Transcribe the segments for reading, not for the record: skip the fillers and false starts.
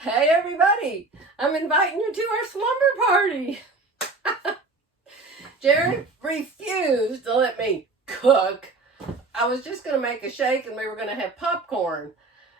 Hey everybody, I'm inviting you to our slumber party. Jerry refused to let me cook. I was just going to make a shake and we were going to have popcorn.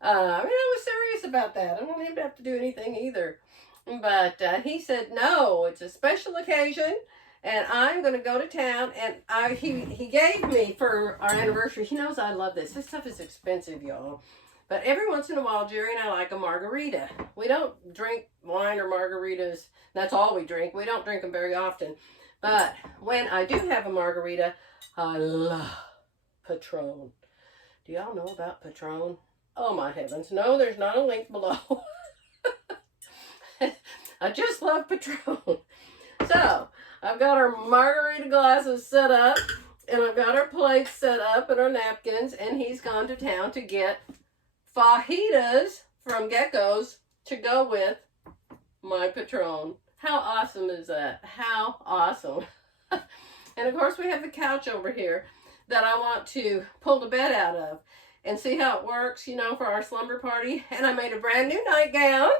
I was serious about that. I don't want him to have to do anything either. But he said, no, it's a special occasion and I'm going to go to town. And he gave me for our anniversary, he knows I love this. This stuff is expensive, y'all. But every once in a while, Jerry and I like a margarita. We don't drink wine or margaritas. That's all we drink. We don't drink them very often. But when I do have a margarita, I love Patron. Do y'all know about Patron? Oh my heavens. No, there's not a link below. I just love Patron. So, I've got our margarita glasses set up. And I've got our plates set up and our napkins. And he's gone to town to get fajitas from Gecko's to go with my Patron. How awesome is that? How awesome. And of course we have the couch over here that I want to pull the bed out of and see how it works, you know, for our slumber party. And I made a brand new nightgown.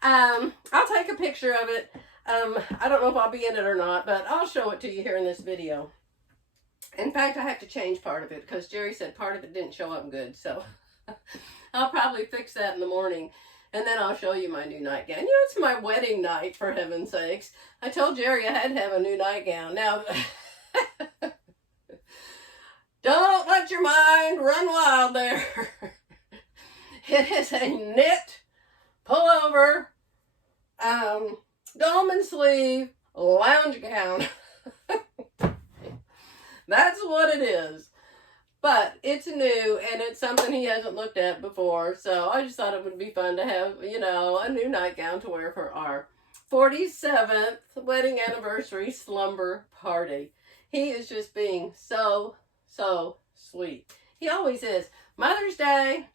I'll take a picture of it. I don't know if I'll be in it or not, but I'll show it to you here in this video. In fact, I have to change part of it because Jerry said part of it didn't show up good, so I'll probably fix that in the morning, and then I'll show you my new nightgown. You know, it's my wedding night, for heaven's sakes. I told Jerry I had to have a new nightgown. Now, don't let your mind run wild there. It is a knit, pullover, dolman sleeve, lounge gown. That's what it is. But it's new and it's something he hasn't looked at before. So I just thought it would be fun to have, you know, a new nightgown to wear for our 47th wedding anniversary slumber party. He is just being so, so sweet. He always is. Mother's Day,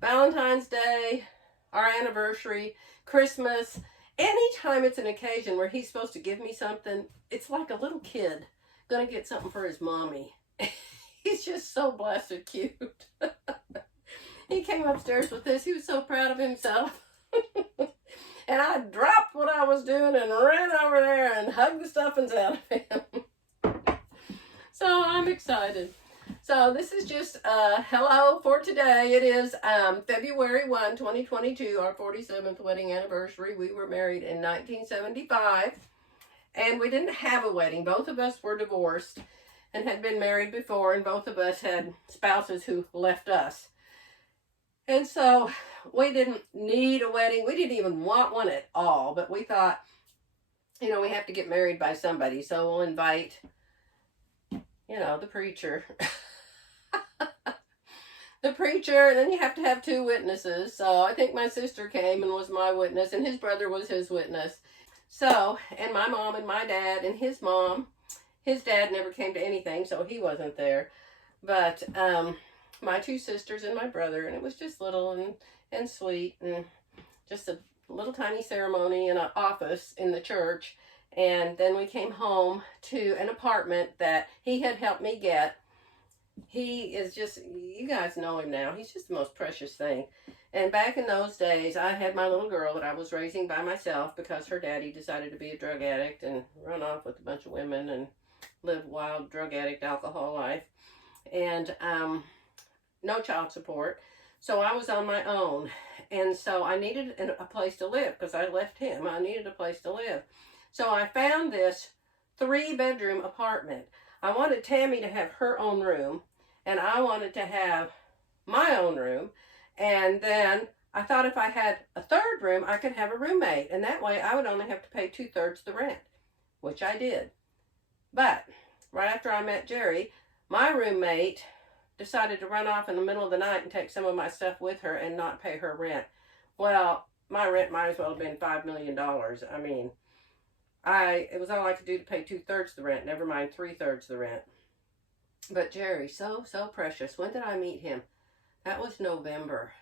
Valentine's Day, our anniversary, Christmas. Anytime it's an occasion where he's supposed to give me something, it's like a little kid gonna get something for his mommy. He's just so blasted cute. He came upstairs with this. He was so proud of himself. And I dropped what I was doing and ran over there and hugged the stuffings out of him. So I'm excited. So this is just hello for today. It is February 1, 2022, our 47th wedding anniversary. We were married in 1975. And we didn't have a wedding. Both of us were divorced and had been married before, and both of us had spouses who left us. And so we didn't need a wedding. We didn't even want one at all, but we thought, you know, we have to get married by somebody, so we'll invite, you know, the preacher. The preacher, and then you have to have 2 witnesses. So I think my sister came and was my witness, and his brother was his witness. So, and my mom and my dad and his mom. His dad never came to anything, so he wasn't there. But my 2 sisters and my brother, and it was just little and sweet, and just a little tiny ceremony in an office in the church. And then we came home to an apartment that he had helped me get. He is just, you guys know him now, he's just the most precious thing. And back in those days, I had my little girl that I was raising by myself because her daddy decided to be a drug addict and run off with a bunch of women and live wild drug addict alcohol life. And no child support. So I was on my own. And so I needed a place to live because I left him. I needed a place to live. So I found this 3-bedroom apartment. I wanted Tammy to have her own room, and I wanted to have my own room. And then I thought if I had a 3rd room, I could have a roommate. And that way I would only have to pay 2/3 the rent, which I did. But right after I met Jerry, my roommate decided to run off in the middle of the night and take some of my stuff with her and not pay her rent. Well, my rent might as well have been $5 million. I mean, it was all I could do to pay 2/3 the rent, never mind 3/3 the rent. But Jerry, so precious. When did I meet him? That was November.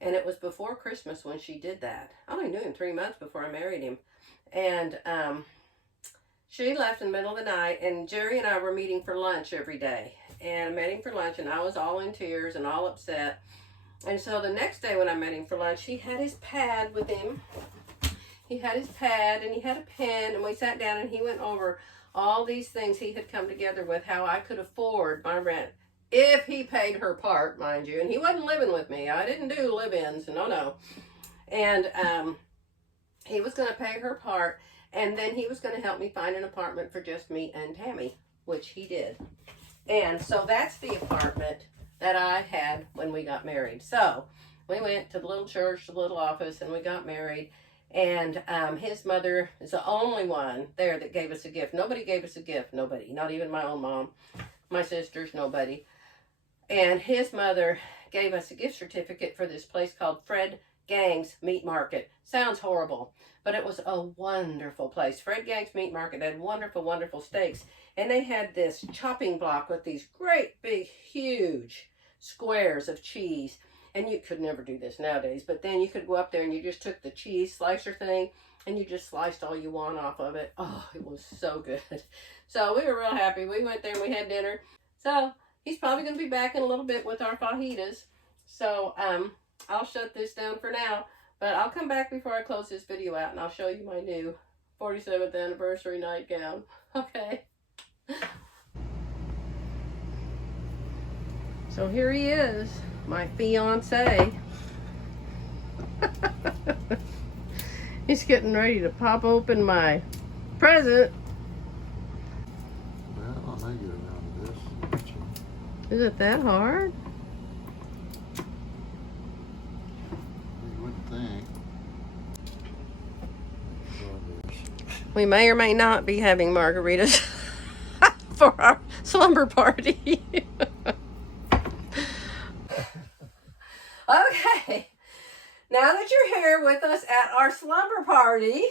And it was before Christmas when she did that. I only knew him 3 months before I married him. And she left in the middle of the night, and Jerry and I were meeting for lunch every day. And I met him for lunch, and I was all in tears and all upset. And so the next day when I met him for lunch, he had his pad with him. He had his pad and he had a pen, and we sat down and he went over all these things he had come together with, how I could afford my rent if he paid her part, mind you. And he wasn't living with me. I didn't do live-ins, no. And he was going to pay her part, and then he was going to help me find an apartment for just me and Tammy, which he did. And so that's the apartment that I had when we got married. So we went to the little church, the little office, and we got married. And his mother is the only one there that gave us a gift. Nobody gave us a gift. Nobody. Not even my own mom. My sisters. Nobody. And his mother gave us a gift certificate for this place called Fred Gang's Meat Market. Sounds horrible, but it was a wonderful place. Fred Gang's Meat Market had wonderful, wonderful steaks. And they had this chopping block with these great, big, huge squares of cheese. And you could never do this nowadays, but then you could go up there and you just took the cheese slicer thing and you just sliced all you want off of it. Oh, it was so good. So we were real happy. We went there and we had dinner. So he's probably going to be back in a little bit with our fajitas. So I'll shut this down for now, but I'll come back before I close this video out and I'll show you my new 47th anniversary nightgown. Okay. So here he is. My fiance. He's getting ready to pop open my present. Well, I may get around to this. Is it that hard? You wouldn't think. We may or may not be having margaritas for our slumber party. Okay, now that you're here with us at our slumber party,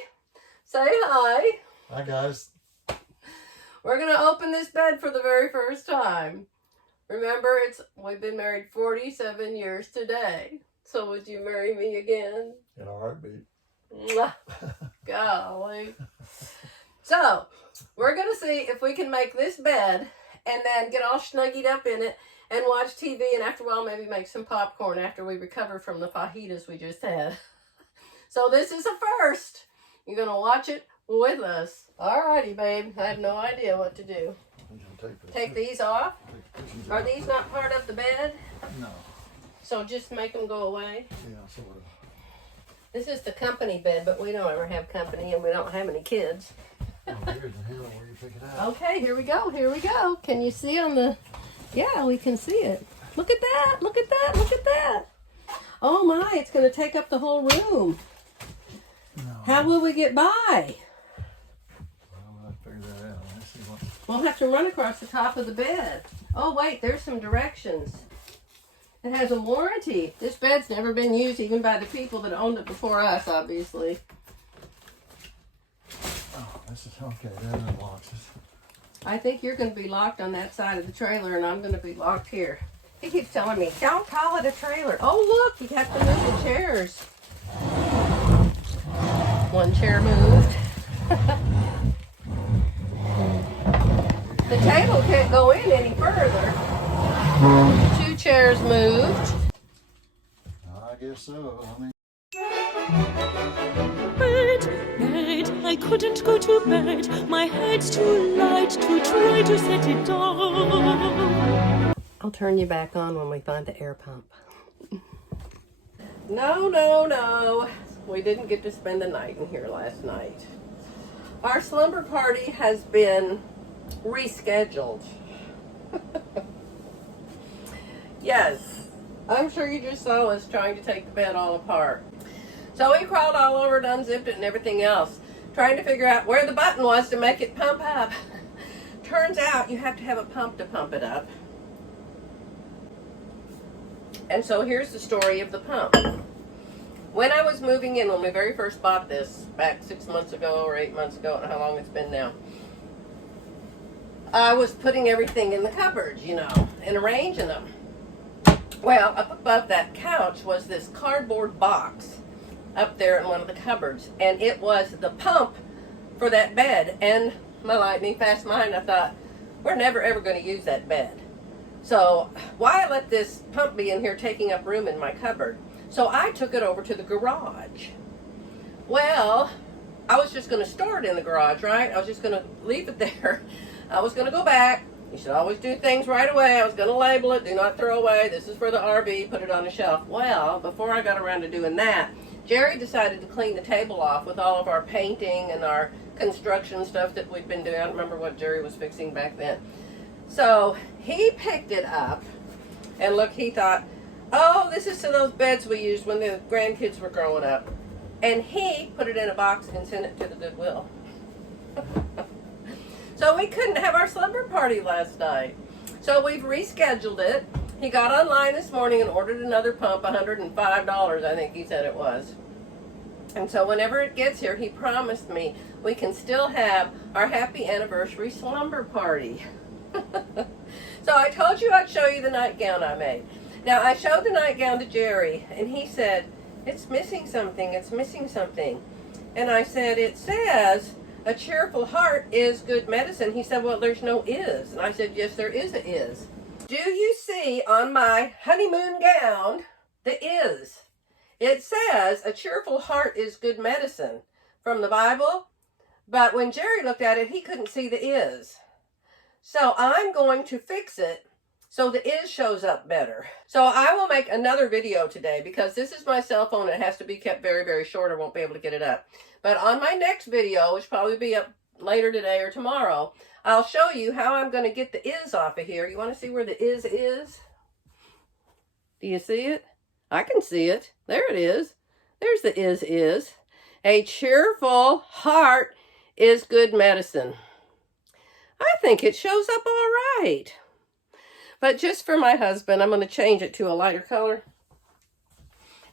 say hi. Hi, guys. We're going to open this bed for the very first time. Remember, we've been married 47 years today. So would you marry me again? In a heartbeat. Golly. So, we're going to see if we can make this bed and then get all snuggied up in it and watch TV, and after a while maybe make some popcorn after we recover from the fajitas we just had. So this is a first. You're going to watch it with us. Alrighty, babe. I have no idea what to do. Take these off? Are these not part of the bed? No. So just make them go away? Yeah, sort of. This is the company bed, but we don't ever have company and we don't have any kids. Oh, here's the handle where you pick it out. Okay, here we go. Here we go. Can you see on the... Yeah, we can see it. Look at that. Look at that. Look at that. Oh my, it's going to take up the whole room. No. How will we get by? Well, I'll figure that out. Let's see what... We'll have to run across the top of the bed. Oh wait, there's some directions. It has a warranty. This bed's never been used even by the people that owned it before us, obviously. Oh, this is okay. That unlocks it. I think you're going to be locked on that side of the trailer and I'm going to be locked here. He keeps telling me, don't call it a trailer. Oh, look, you have to move the chairs. One chair moved. The table can't go in any further. 2 chairs moved. I guess so. I mean... Bed, I couldn't go to bed. My head's too light to try to set it down. I'll turn you back on when we find the air pump. No. We didn't get to spend the night in here last night. Our slumber party has been rescheduled. Yes, I'm sure you just saw us trying to take the bed all apart. So we crawled all over it, unzipped it and everything else, trying to figure out where the button was to make it pump up. Turns out you have to have a pump to pump it up. And so here's the story of the pump. When I was moving in, when we very first bought this, back 6 months ago or 8 months ago, I don't know how long it's been now, I was putting everything in the cupboards, you know, and arranging them. Well, up above that couch was this cardboard box up there in one of the cupboards, and it was the pump for that bed. And my lightning fast mind, I thought, we're never ever going to use that bed. So why let this pump be in here taking up room in my cupboard? So I took it over to the garage. Well, I was just going to store it in the garage, right? I was just going to leave it there. I was going to go back. You should always do things right away. I was going to label it, do not throw away. This is for the RV, put it on a shelf. Well, before I got around to doing that, Jerry decided to clean the table off with all of our painting and our construction stuff that we'd been doing. I don't remember what Jerry was fixing back then. So he picked it up, and look, he thought, oh, this is to those beds we used when the grandkids were growing up. And he put it in a box and sent it to the Goodwill. So we couldn't have our slumber party last night. So we've rescheduled it. He got online this morning and ordered another pump, $105, I think he said it was. And so whenever it gets here, he promised me we can still have our happy anniversary slumber party. So I told you I'd show you the nightgown I made. Now I showed the nightgown to Jerry, and he said, it's missing something, it's missing something. And I said, it says, a cheerful heart is good medicine. He said, well, there's no is. And I said, yes, there is a is. Do you see on my honeymoon gown the is? It says, a cheerful heart is good medicine from the Bible. But when Jerry looked at it, he couldn't see the is. So I'm going to fix it so the is shows up better. So I will make another video today because this is my cell phone. It has to be kept very, very short. I won't be able to get it up. But on my next video, which will probably be up later today or tomorrow, I'll show you how I'm going to get the is off of here. You want to see where the is? Do you see it? I can see it. There it is. There's the is. A cheerful heart is good medicine. I think it shows up all right. But just for my husband, I'm going to change it to a lighter color.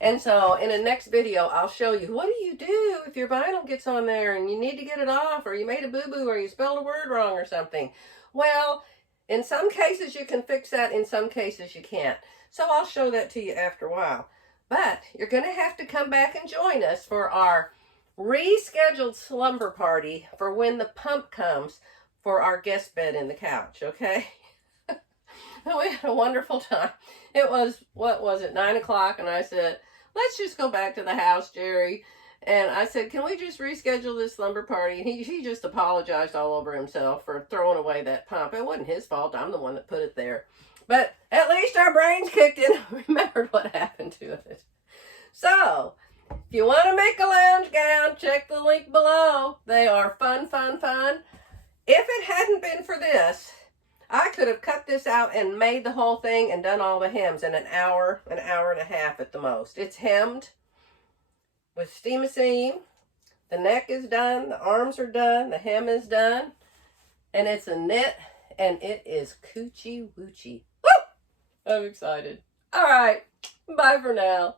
And so in the next video, I'll show you, what do you do if your vinyl gets on there and you need to get it off, or you made a boo-boo, or you spelled a word wrong or something? Well, in some cases you can fix that, in some cases you can't. So I'll show that to you after a while. But you're going to have to come back and join us for our rescheduled slumber party for when the pump comes for our guest bed in the couch, okay? We had a wonderful time. It was, what was it, 9 o'clock, and I said, let's just go back to the house, Jerry. And I said, can we just reschedule this slumber party? And he just apologized all over himself for throwing away that pump. It wasn't his fault. I'm the one that put it there. But at least our brains kicked in and remembered what happened to it. So, if you want to make a lounge gown, check the link below. They are fun, fun, fun. If it hadn't been for this, I could have cut this out and made the whole thing and done all the hems in an hour and a half at the most. It's hemmed with steam-a-seam. The neck is done, the arms are done, the hem is done, and it's a knit, and it is coochie-woochie. Woo! I'm excited. All right, bye for now.